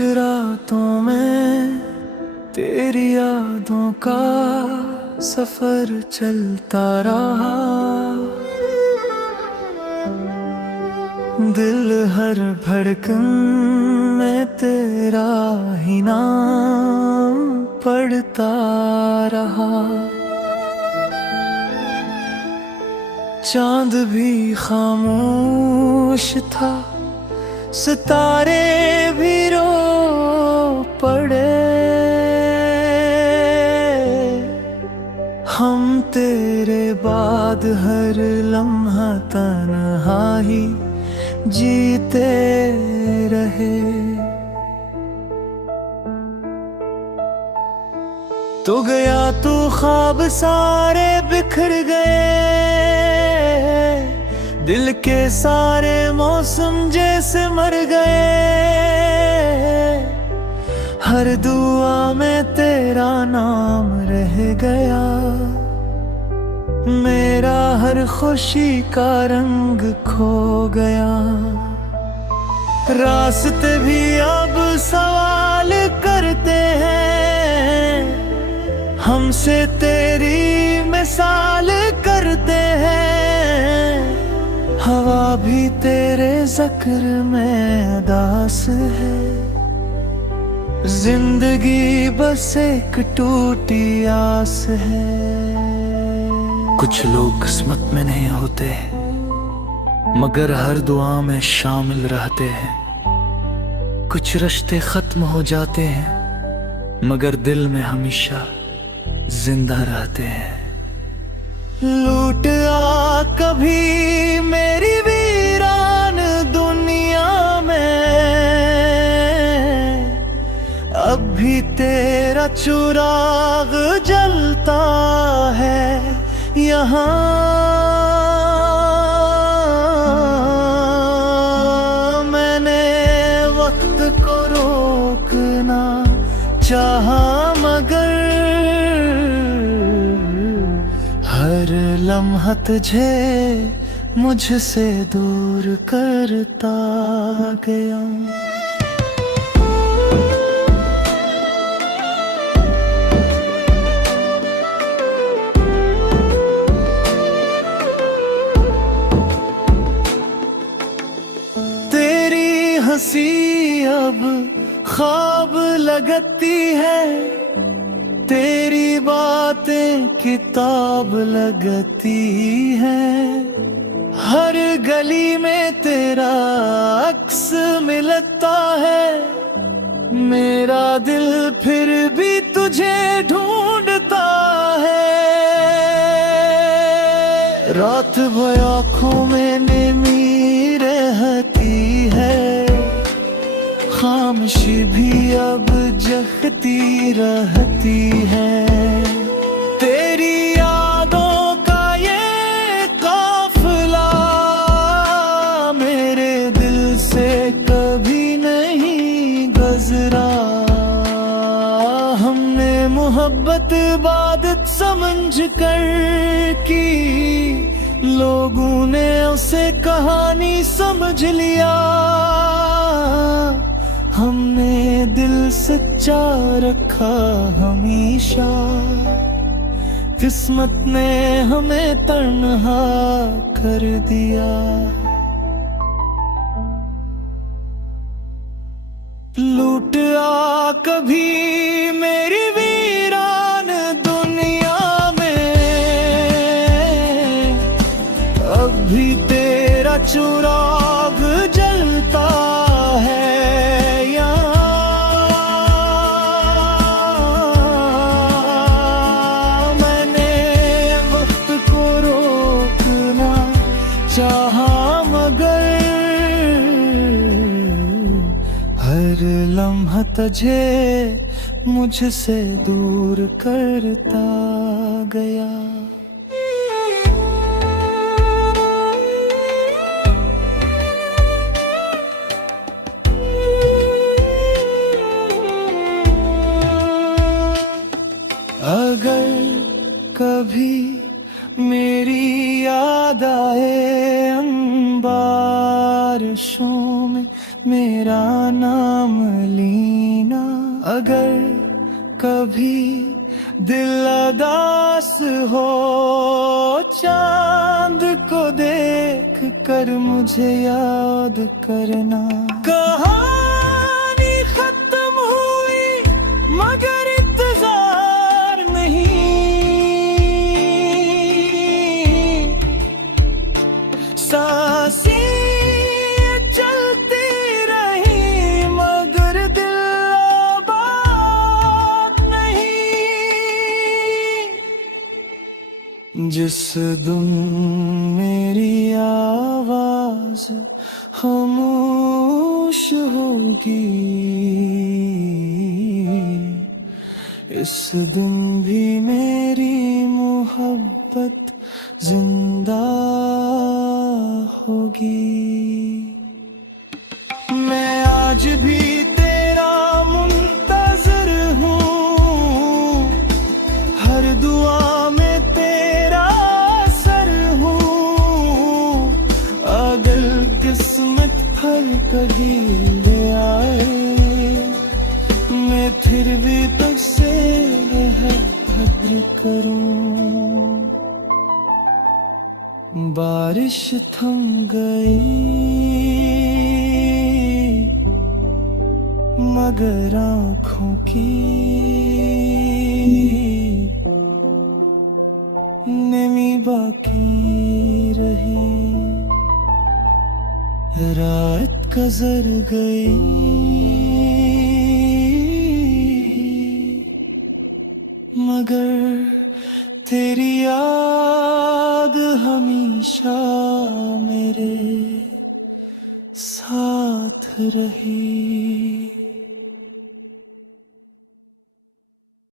रातों में तेरी यादों का सफर चलता रहा। दिल हर धड़कन में तेरा ही नाम पढ़ता रहा। चांद भी खामोश था, सितारे भी रो पड़े। हम तेरे बाद हर लम्हा तन्हा ही जीते रहे। तो गया तू ख्वाब सारे बिखर गए, दिल के सारे मौसम जैसे मर गए। हर दुआ में तेरा नाम रह गया, मेरा हर खुशी का रंग खो गया। रास्ते भी अब सवाल करते हैं, हमसे तेरी मिसाल करते हैं। हवा भी तेरे ज़िक्र में दास है, जिंदगी बस एक टूटी आस है। कुछ लोग किस्मत में नहीं होते, मगर हर दुआ में शामिल रहते हैं। कुछ रिश्ते खत्म हो जाते हैं, मगर दिल में हमेशा जिंदा रहते हैं। लूट आ कभी मेरी वीरान दुनिया में, अब भी तेरा चिराग जलता है यहाँ। मैंने वक्त को रोकना चाहा, मगर हर लम्हा तुझे मुझसे दूर करता गया। तेरी हंसी अब ख्वाब लगती है, तेरी बातें किताब लगती है। हर गली में तेरा अक्स मिलता है, मेरा दिल फिर भी तुझे ढूंढता है। रात भर आँखों में नींद रहती है, खामोशी भी अब जगती रहती है। तेरी यादों का ये काफिला मेरे दिल से कभी नहीं गुजरा। हमने मोहब्बत इबादत समझ कर की, लोगों ने उसे कहानी समझ लिया। हमने दिल सच्चा रखा हमेशा, किस्मत ने हमें तन्हा कर दिया। लूट आ कभी मेरी वीरान दुनिया में, अब भी तेरा चिराग जलता है। चाहा मगर हर लम्हा तुझे मुझसे दूर करता गया। अगर कभी मेरी याद आए बारिशों में मेरा नाम ली, अगर कभी दिल उदास हो, चांद को देख कर मुझे याद करना। कहानी खत्म हुई मगर इंतजार नहीं, सांसें चलती रही मगर दिल आबाद नहीं। जिस दिन मेरी आवाज खामोश होगी, इस दिन भी मेरी मोहब्बत जिंदा होगी। मैं आज भी तेरा मुंतज़िर हूँ, हर दुआ में तेरा असर हूँ। अगर किस्मत फल कभी ले आए, मैं फिर भी तुझसे भद्र करूँ। बारिश थम गई मगर आँखों की नमी बाकी रही। रात गुजर गई मगर तेरी याद हमेशा मेरे साथ रही।